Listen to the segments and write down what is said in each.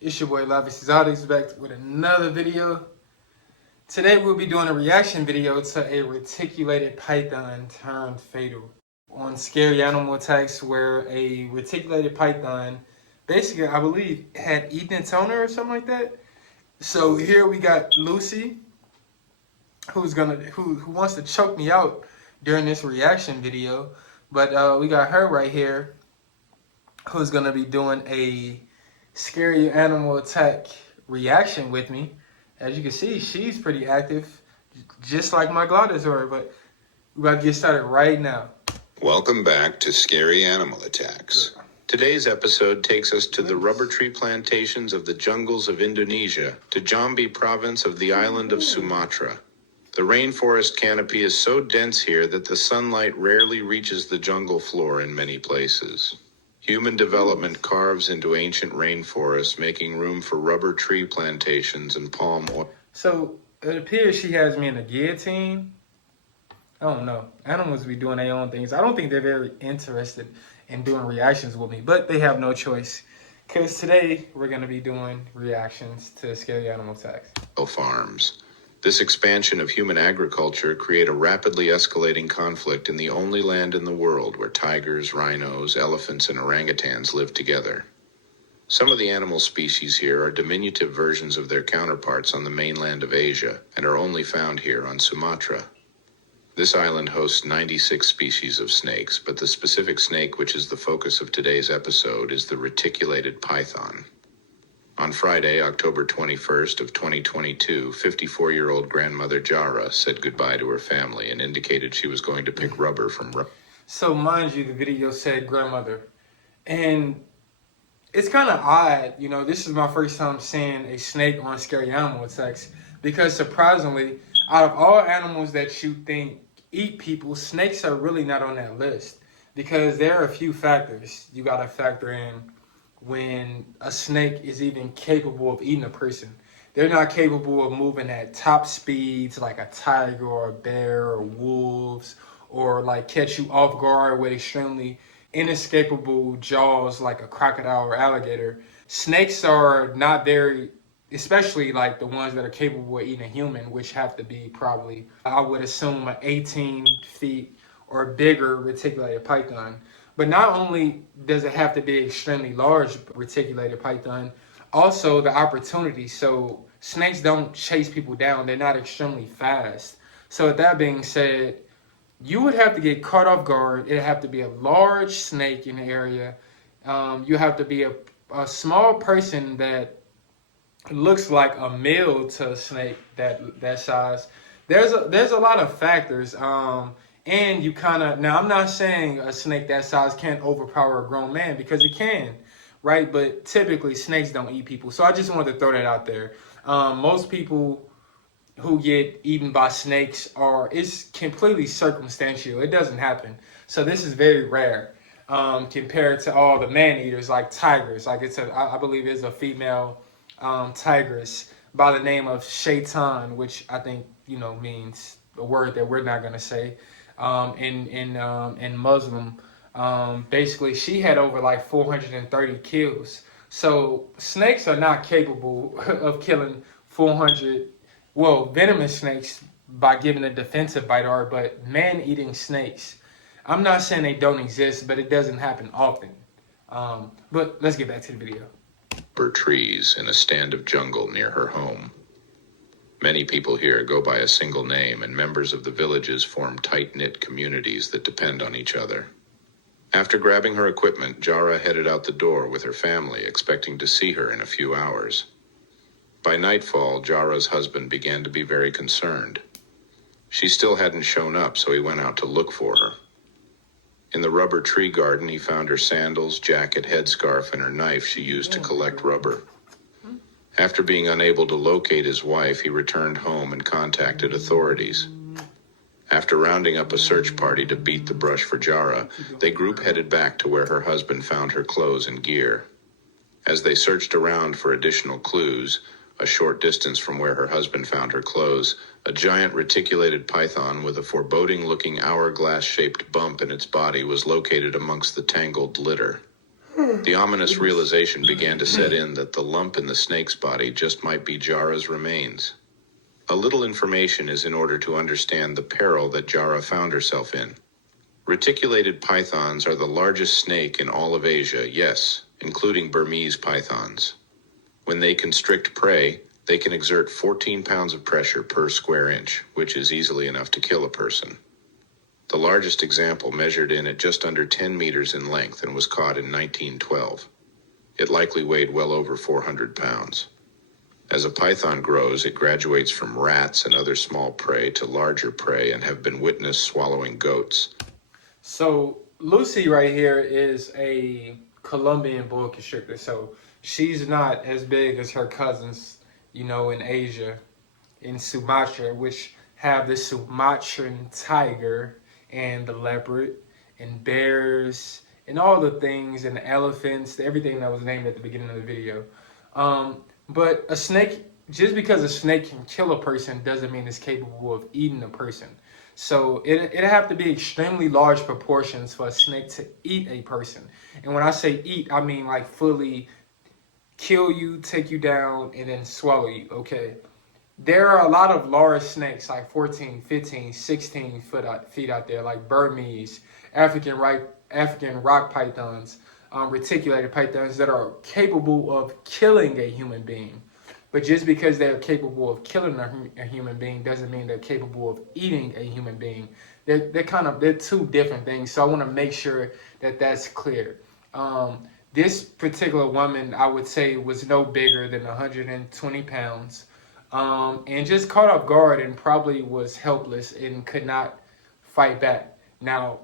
It's your boy Lavis Exotics back with another video. Today we'll be doing a reaction video to a reticulated python turned fatal on Scary Animal Attacks, where a reticulated python basically, I believe, had eaten its owner or something like that. So here we got Lucy, who wants to choke me out during this reaction video, but we got her right here, who's gonna be doing a Scary Animal Attack reaction with me. As you can see, she's pretty active, just like my Glottosaur, but we're about to get started right now. Welcome back to Scary Animal Attacks. Today's episode takes us to the rubber tree plantations of the jungles of Indonesia, to Jambi province of the island of Sumatra. The rainforest canopy is so dense here that the sunlight rarely reaches the jungle floor in many places. Human development carves into ancient rainforests, making room for rubber tree plantations and palm oil. So it appears she has me in a guillotine. I don't know. Animals be doing their own things. I don't think they're very interested in doing reactions with me, but they have no choice. Because today we're going to be doing reactions to Scary Animal Attacks. Farms. This expansion of human agriculture create a rapidly escalating conflict in the only land in the world where tigers, rhinos, elephants, and orangutans live together. Some of the animal species here are diminutive versions of their counterparts on the mainland of Asia and are only found here on Sumatra. This island hosts 96 species of snakes, but the specific snake which is the focus of today's episode is the reticulated python. On Friday, October 21st of 2022, 54-year-old grandmother Jara said goodbye to her family and indicated she was going to pick rubber from So mind you, the video said grandmother. And it's kind of odd, you know, this is my first time seeing a snake on Scary Animal Attacks, because surprisingly, out of all animals that you think eat people, snakes are really not on that list, because there are a few factors you got to factor in when a snake is even capable of eating a person. They're not capable of moving at top speeds like a tiger or a bear or wolves, or like catch you off guard with extremely inescapable jaws like a crocodile or alligator. Snakes are not very, especially like the ones that are capable of eating a human, which have to be probably, I would assume, an 18 feet or bigger reticulated python. But not only does it have to be extremely large reticulated python, also the opportunity. So snakes don't chase people down. They're not extremely fast. So with that being said, you would have to get caught off guard. It'd have to be a large snake in the area. You have to be a small person that looks like a male to a snake that size. There's a lot of factors. And you kind of, now I'm not saying a snake that size can't overpower a grown man, because it can, right? But typically snakes don't eat people. So I just wanted to throw that out there. Most people who get eaten by snakes it's completely circumstantial. It doesn't happen. So this is very rare compared to all the man eaters like tigers. Like I believe it's a female tigress by the name of Shaitan, which I think, you know, means a word that we're not going to say. In Muslim, basically she had over like 430 kills. So snakes are not capable of killing 400, well, venomous snakes by giving a defensive bite, but man-eating snakes, I'm not saying they don't exist, but it doesn't happen often. But let's get back to the video. Trees in a stand of jungle near her home. Many people here go by a single name, and members of the villages form tight-knit communities that depend on each other. After grabbing her equipment, Jara headed out the door with her family, expecting to see her in a few hours. By nightfall, Jara's husband began to be very concerned. She still hadn't shown up, so he went out to look for her. In the rubber tree garden, he found her sandals, jacket, headscarf, and her knife she used to collect rubber. After being unable to locate his wife, he returned home and contacted authorities. After rounding up a search party to beat the brush for Jara, they group-headed back to where her husband found her clothes and gear. As they searched around for additional clues, a short distance from where her husband found her clothes, a giant reticulated python with a foreboding-looking hourglass-shaped bump in its body was located amongst the tangled litter. The ominous realization began to set in that the lump in the snake's body just might be Jara's remains. A little information is in order to understand the peril that Jara found herself in. Reticulated pythons are the largest snake in all of Asia, yes, including Burmese pythons. When they constrict prey, they can exert 14 pounds of pressure per square inch, which is easily enough to kill a person. The largest example measured in at just under 10 meters in length and was caught in 1912. It likely weighed well over 400 pounds. As a python grows, it graduates from rats and other small prey to larger prey and have been witnessed swallowing goats. So Lucy right here is a Columbian Boa Constrictor. So she's not as big as her cousins, in Asia, in Sumatra, which have the Sumatran tiger and the leopard and bears and all the things and the elephants, everything that was named at the beginning of the video. But a snake, just because a snake can kill a person doesn't mean it's capable of eating a person. So it'd have to be extremely large proportions for a snake to eat a person. And when I say eat, I mean like fully kill you, take you down, and then swallow you, okay? There are a lot of large snakes, like 14, 15, 16 feet out there, like Burmese, African rock pythons, reticulated pythons that are capable of killing a human being. But just because they're capable of killing a human being doesn't mean they're capable of eating a human being. They're two different things. So I want to make sure that that's clear. This particular woman, I would say, was no bigger than 120 pounds, and just caught off guard and probably was helpless and could not fight back. Now,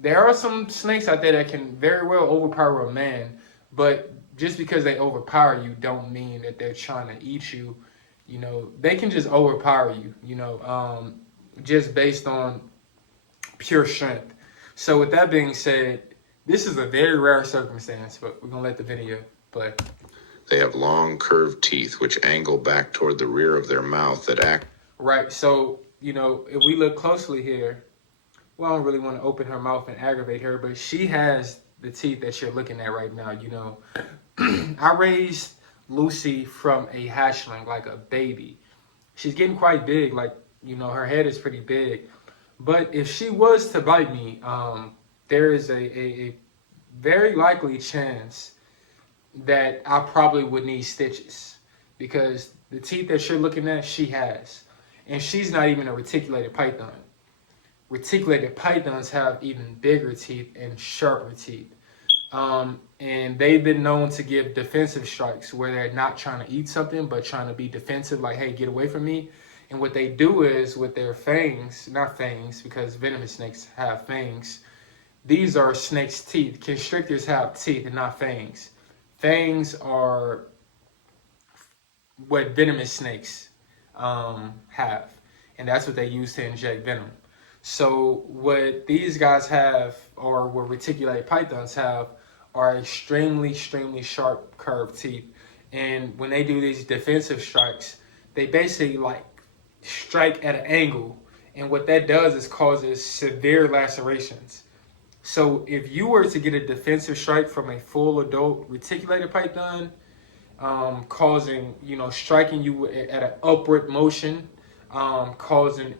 there are some snakes out there that can very well overpower a man, but just because they overpower you don't mean that they're trying to eat you. They can just overpower you, just based on pure strength. So with that being said, this is a very rare circumstance, but we're going to let the video play. They have long, curved teeth which angle back toward the rear of their mouth that act. Right, so, if we look closely here, well, I don't really want to open her mouth and aggravate her, but she has the teeth that you're looking at right now, I raised Lucy from a hatchling, like a baby. She's getting quite big, like, her head is pretty big. But if she was to bite me, there is a very likely chance that I probably would need stitches, because the teeth that you're looking at, she has. And she's not even a reticulated python. Reticulated pythons have even bigger teeth and sharper teeth. And they've been known to give defensive strikes where they're not trying to eat something, but trying to be defensive, like, hey, get away from me. And what they do is with their fangs, not fangs, because venomous snakes have fangs. These are snakes' teeth. Constrictors have teeth and not fangs. Fangs are what venomous snakes have. And that's what they use to inject venom. So what these guys have, or what reticulated pythons have, are extremely, extremely sharp curved teeth. And when they do these defensive strikes, they basically like strike at an angle. And what that does is causes severe lacerations. So if you were to get a defensive strike from a full adult reticulated python, causing, striking you at an upward motion, causing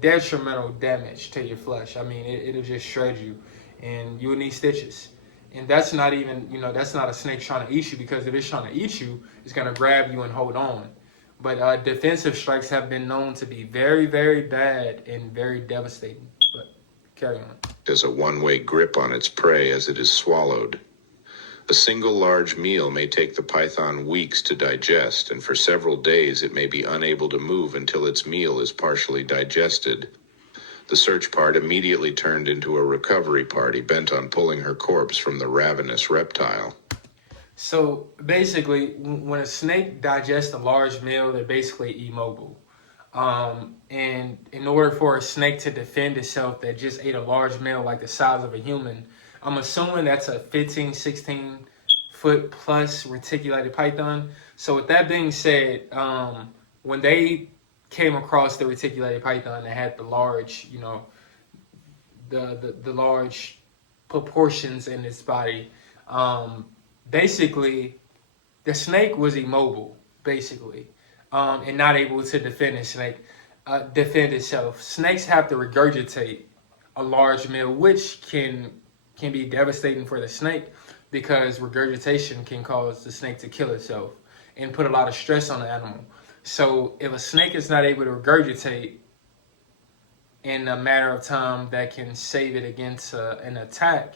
detrimental damage to your flesh. I mean, it'll just shred you, and you will need stitches. And that's not even, that's not a snake trying to eat you, because if it's trying to eat you, it's going to grab you and hold on. But defensive strikes have been known to be very, very bad and very devastating. But carry on. As a one-way grip on its prey as it is swallowed. A single large meal may take the python weeks to digest, and for several days it may be unable to move until its meal is partially digested. The search part immediately turned into a recovery party bent on pulling her corpse from the ravenous reptile. So basically, when a snake digests a large meal, they're basically immobile. And in order for a snake to defend itself that just ate a large meal like the size of a human, I'm assuming that's a 15, 16 foot plus reticulated python. So with that being said, when they came across the reticulated python that had the large, the large proportions in its body, Basically, the snake was immobile, basically, and not able to defend itself. Snakes have to regurgitate a large meal, which can be devastating for the snake because regurgitation can cause the snake to kill itself and put a lot of stress on the animal. So if a snake is not able to regurgitate in a matter of time that can save it against an attack,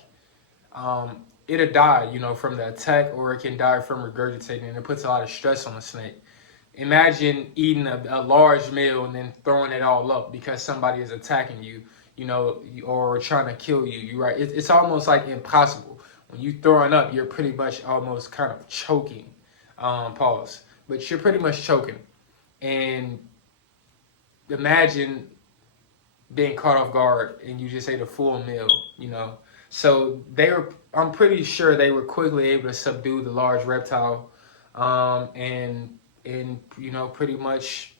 it'll die, from the attack, or it can die from regurgitating, and it puts a lot of stress on the snake. Imagine eating a large meal and then throwing it all up because somebody is attacking you, or trying to kill you. You right? It's almost like impossible. When you throwing up, you're pretty much almost kind of choking. Pause. But you're pretty much choking. And imagine being caught off guard and you just ate a full meal. So I'm pretty sure they were quickly able to subdue the large reptile, and pretty much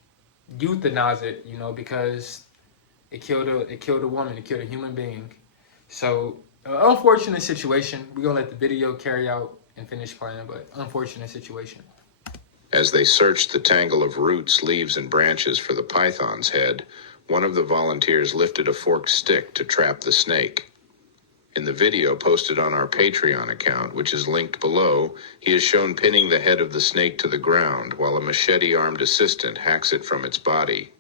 euthanize it, because it killed a woman, it killed a human being. So unfortunate situation. We're gonna let the video carry out and finish playing, but unfortunate situation. As they searched the tangle of roots, leaves, and branches for the python's head, one of the volunteers lifted a forked stick to trap the snake. In the video posted on our Patreon account, which is linked below, he is shown pinning the head of the snake to the ground while a machete-armed assistant hacks it from its body.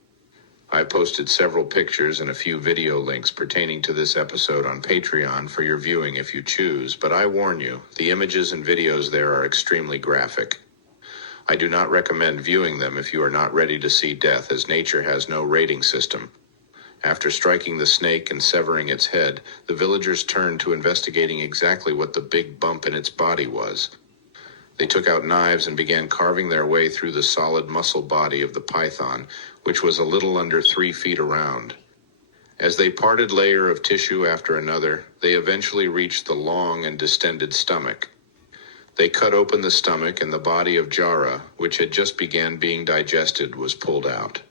I posted several pictures and a few video links pertaining to this episode on Patreon for your viewing if you choose, but I warn you, the images and videos there are extremely graphic. I do not recommend viewing them if you are not ready to see death, as nature has no rating system. After striking the snake and severing its head, the villagers turned to investigating exactly what the big bump in its body was. They took out knives and began carving their way through the solid muscle body of the python, which was a little under 3 feet around. As they parted layer of tissue after another, they eventually reached the long and distended stomach. They cut open the stomach, and the body of Jara, which had just began being digested, was pulled out.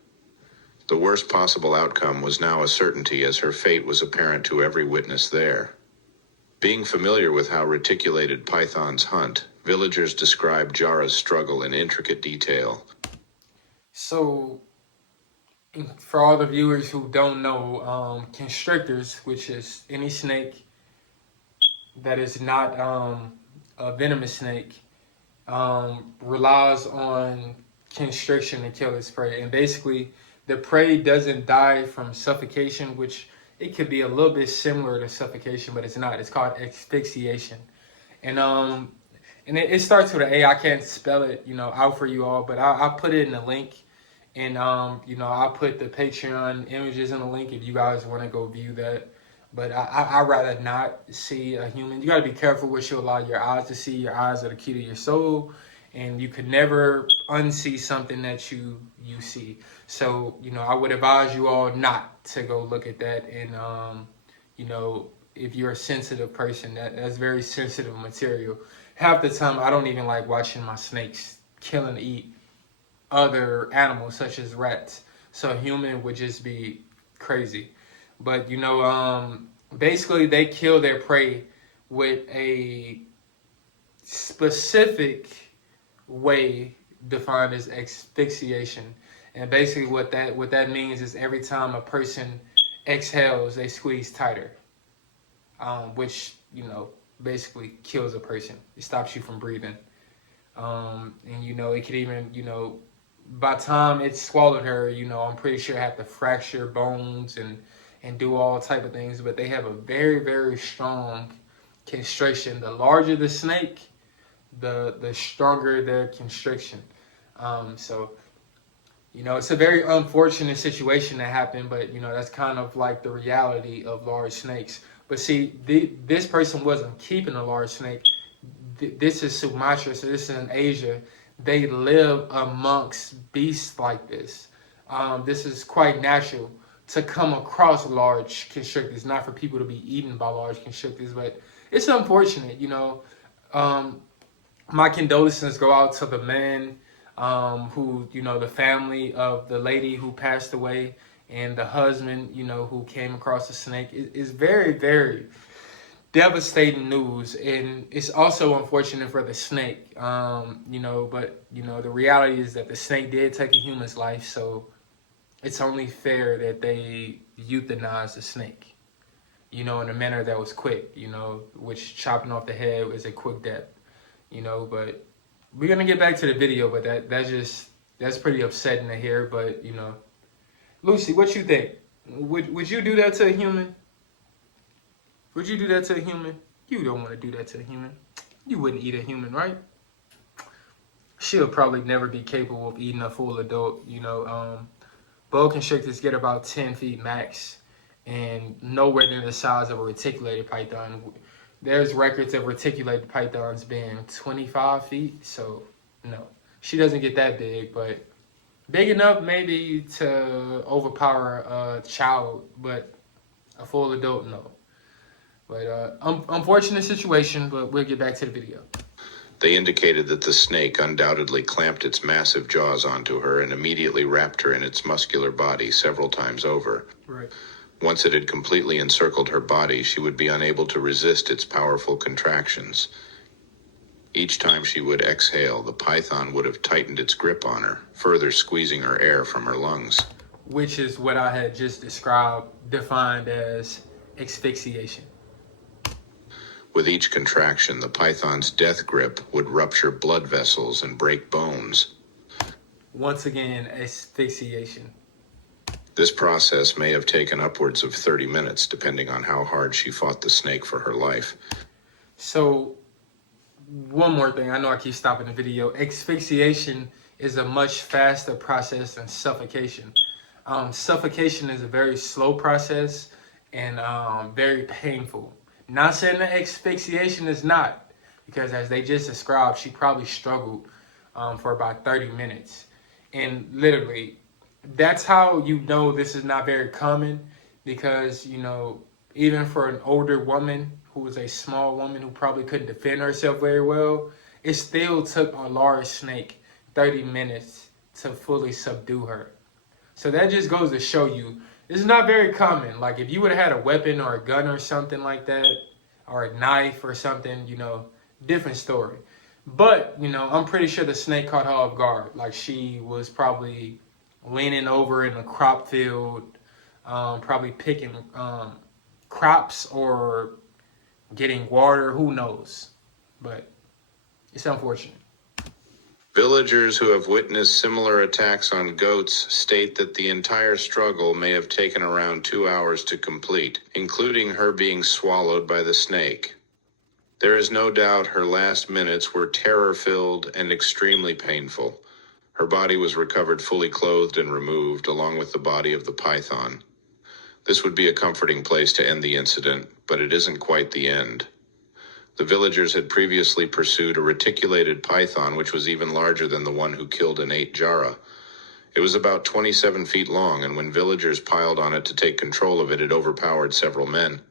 The worst possible outcome was now a certainty, as her fate was apparent to every witness there. Being familiar with how reticulated pythons hunt, villagers described Jara's struggle in intricate detail. So, for all the viewers who don't know, constrictors, which is any snake that is not a venomous snake, relies on constriction to kill its prey. And basically, the prey doesn't die from suffocation, which it could be a little bit similar to suffocation, but it's not. It's called asphyxiation. And it starts with an A. I can't spell it, out for you all, but I'll put it in the link. And, I'll put the Patreon images in the link if you guys want to go view that. But I'd rather not see a human. You got to be careful what you allow your eyes to see. Your eyes are the key to your soul. And you could never unsee something that you see. So, I would advise you all not to go look at that. And, if you're a sensitive person, that's very sensitive material. Half the time, I don't even like watching my snakes kill and eat other animals, such as rats. So a human would just be crazy. But, basically they kill their prey with a specific way defined as asphyxiation. And basically what that means is every time a person exhales, they squeeze tighter, which, basically kills a person. It stops you from breathing. And, it could even, by the time it swallowed her, I'm pretty sure it had to fracture bones and do all type of things. But they have a very, very strong constriction. The larger the snake, the stronger their constriction. So, it's a very unfortunate situation that happened, but, that's kind of like the reality of large snakes. But see, this person wasn't keeping a large snake. This is Sumatra, so this is in Asia. They live amongst beasts like this. This is quite natural to come across large constrictors, not for people to be eaten by large constrictors, but it's unfortunate, My condolences go out to the man who, the family of the lady who passed away, and the husband, who came across the snake. It's very, very devastating news, and it's also unfortunate for the snake. But the reality is that the snake did take a human's life, so it's only fair that they euthanize the snake. In a manner that was quick. Which chopping off the head is a quick death. But we're gonna get back to the video, but that's pretty upsetting to hear. But Lucy, what you think? Would you do that to a human? Would you do that to a human? You don't want to do that to a human. You wouldn't eat a human, right? She'll probably never be capable of eating a full adult. Boa constrictors get about 10 feet max, and nowhere near the size of a reticulated python. There's records of reticulated pythons being 25 feet, so no. She doesn't get that big, but big enough maybe to overpower a child, but a full adult, no. But unfortunate situation, but we'll get back to the video. They indicated that the snake undoubtedly clamped its massive jaws onto her and immediately wrapped her in its muscular body several times over. Right. Once it had completely encircled her body, she would be unable to resist its powerful contractions. Each time she would exhale, the python would have tightened its grip on her, further squeezing her air from her lungs. Which is what I had just defined as asphyxiation. With each contraction, the python's death grip would rupture blood vessels and break bones. Once again, asphyxiation. This process may have taken upwards of 30 minutes, depending on how hard she fought the snake for her life. So, one more thing. I know I keep stopping the video. Asphyxiation is a much faster process than suffocation. Suffocation is a very slow process and very painful. Not saying that asphyxiation is not, because as they just described, she probably struggled for about 30 minutes. And literally, that's how you know this is not very common, because, even for an older woman who was a small woman who probably couldn't defend herself very well, it still took a large snake 30 minutes to fully subdue her. So that just goes to show you, it's not very common. Like, if you would have had a weapon or a gun or something like that, or a knife or something, different story. But, I'm pretty sure the snake caught her off guard. Like, she was probably leaning over in a crop field, probably picking crops or getting water, who knows. But it's unfortunate. Villagers who have witnessed similar attacks on goats state that the entire struggle may have taken around 2 hours to complete, including her being swallowed by the snake. There is no doubt her last minutes were terror-filled and extremely painful. Her body was recovered fully clothed and removed, along with the body of the python. This would be a comforting place to end the incident, but it isn't quite the end. The villagers had previously pursued a reticulated python, which was even larger than the one who killed and ate Jara. It was about 27 feet long, and when villagers piled on it to take control of it, it overpowered several men.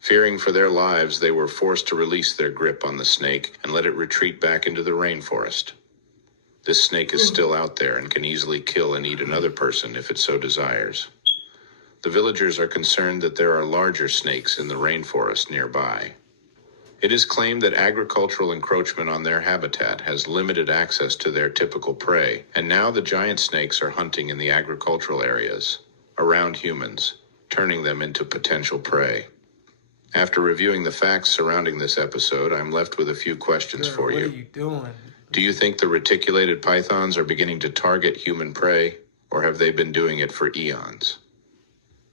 Fearing for their lives, they were forced to release their grip on the snake and let it retreat back into the rainforest. This snake is still out there and can easily kill and eat another person if it so desires. The villagers are concerned that there are larger snakes in the rainforest nearby. It is claimed that agricultural encroachment on their habitat has limited access to their typical prey, and now the giant snakes are hunting in the agricultural areas around humans, turning them into potential prey. After reviewing the facts surrounding this episode, I'm left with a few questions for you. What are you doing? Do you think the reticulated pythons are beginning to target human prey, or have they been doing it for eons?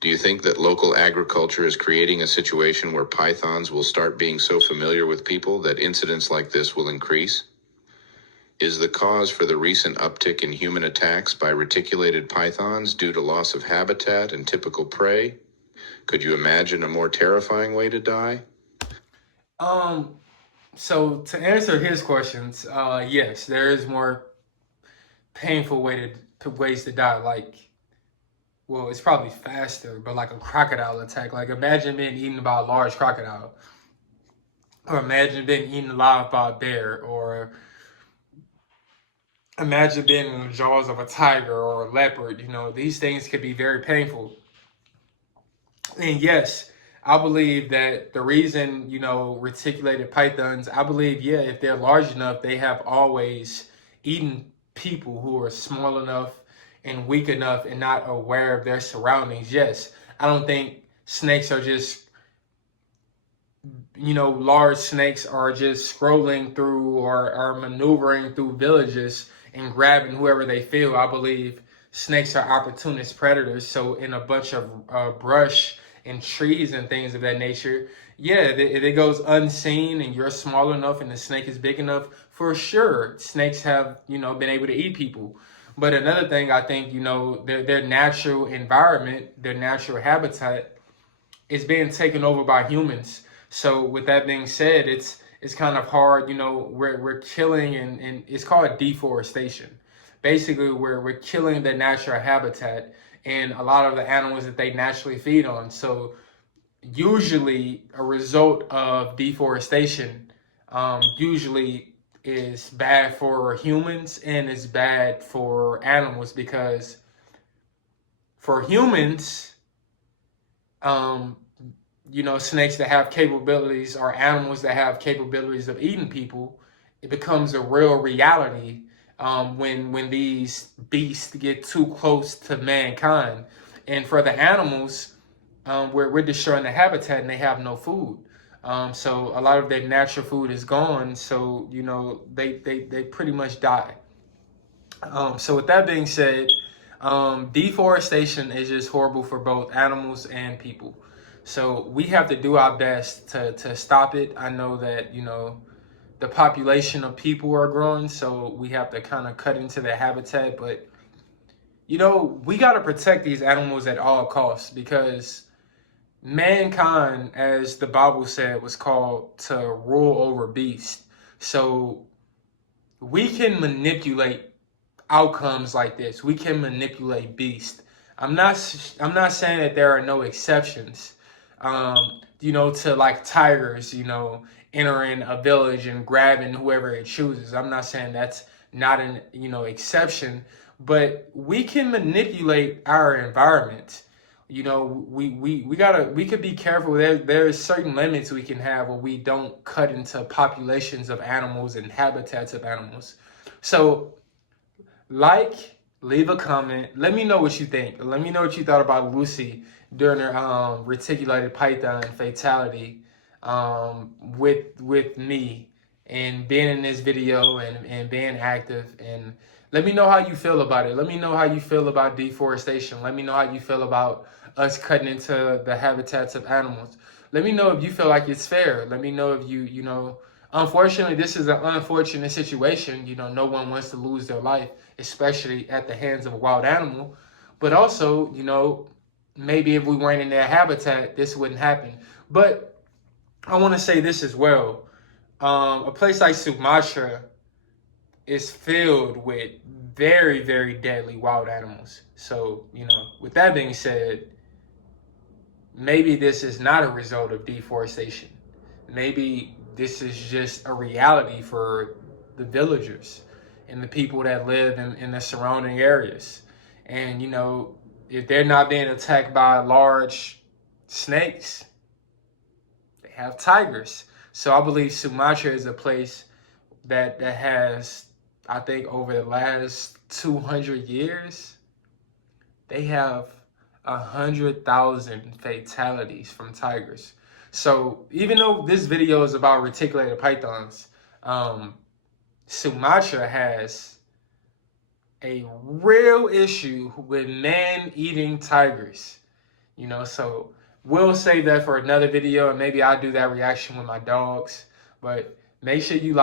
Do you think that local agriculture is creating a situation where pythons will start being so familiar with people that incidents like this will increase? Is the cause for the recent uptick in human attacks by reticulated pythons due to loss of habitat and typical prey? Could you imagine a more terrifying way to die? So to answer his questions, yes, there is more painful ways to die. Like, well, it's probably faster, but like a crocodile attack. Like, imagine being eaten by a large crocodile, or imagine being eaten alive by a bear, or imagine being in the jaws of a tiger or a leopard. These things could be very painful. And yes, I believe that the reason, reticulated pythons, I believe, yeah, if they're large enough, they have always eaten people who are small enough and weak enough and not aware of their surroundings. Yes, I don't think snakes are just, large snakes are just scrolling through or are maneuvering through villages and grabbing whoever they feel. I believe snakes are opportunist predators. So in a bunch of brush and trees and things of that nature, yeah, if it goes unseen and you're small enough and the snake is big enough, for sure, snakes have, been able to eat people. But another thing, I think, their natural environment, their natural habitat is being taken over by humans. So with that being said, it's kind of hard, we're killing and it's called deforestation. Basically, we're killing the natural habitat and a lot of the animals that they naturally feed on. So usually a result of deforestation usually is bad for humans and is bad for animals, because for humans, um, snakes that have capabilities or animals that have capabilities of eating people, it becomes a real reality when these beasts get too close to mankind. And for the animals, we're destroying the habitat and they have no food. So a lot of their natural food is gone. So, they pretty much die. So with that being said, deforestation is just horrible for both animals and people. So we have to do our best to stop it. I know that, the population of people are growing, so we have to kind of cut into their habitat. But, we got to protect these animals at all costs, because mankind, as the Bible said, was called to rule over beasts. So we can manipulate outcomes like this. We can manipulate beasts. I'm not saying that there are no exceptions. To like tigers, entering a village and grabbing whoever it chooses. I'm not saying that's not an exception, but we can manipulate our environment. We could be careful. There's certain limits we can have where we don't cut into populations of animals and habitats of animals. So leave a comment. Let me know what you think. Let me know what you thought about Lucy during her reticulated python fatality with me and being in this video and being active. And let me know how you feel about it. Let me know how you feel about deforestation. Let me know how you feel about us cutting into the habitats of animals. Let me know if you feel like it's fair. Let me know if unfortunately, this is an unfortunate situation. No one wants to lose their life, especially at the hands of a wild animal. But also, maybe if we weren't in their habitat, this wouldn't happen. But I want to say this as well. A place like Sumatra is filled with very, very deadly wild animals. So, with that being said, maybe this is not a result of deforestation. Maybe this is just a reality for the villagers and the people that live in the surrounding areas. And, if they're not being attacked by large snakes, they have tigers. So I believe Sumatra is a place that has, I think, over the last 200 years, they have 100,000 fatalities from tigers. So even though this video is about reticulated pythons, Sumatra has a real issue with man-eating tigers. So we'll save that for another video, and maybe I'll do that reaction with my dogs. But make sure you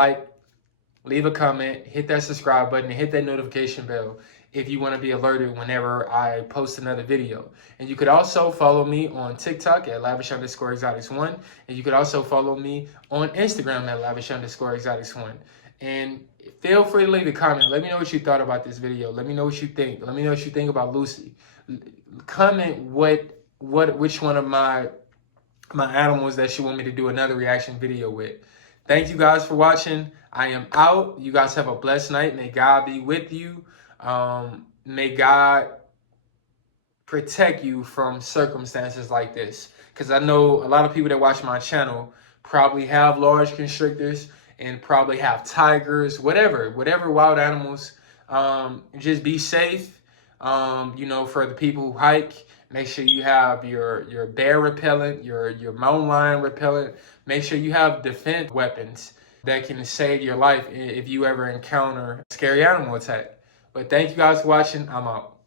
leave a comment, hit that subscribe button, and hit that notification bell if you want to be alerted whenever I post another video. And you could also follow me on TikTok at lavish_exotics1. And you could also follow me on Instagram at lavish_exotics1. And feel free to leave a comment. Let me know what you thought about this video. Let me know what you think. Let me know what you think about Lucy. Comment which one of my animals that you want me to do another reaction video with. Thank you guys for watching. I am out. You guys have a blessed night. May God be with you. May God protect you from circumstances like this. Because I know a lot of people that watch my channel probably have large constrictors and probably have tigers, whatever wild animals. Just be safe. For the people who hike, make sure you have your bear repellent, your mountain lion repellent. Make sure you have defense weapons that can save your life if you ever encounter a scary animal attack. But thank you guys for watching. I'm out.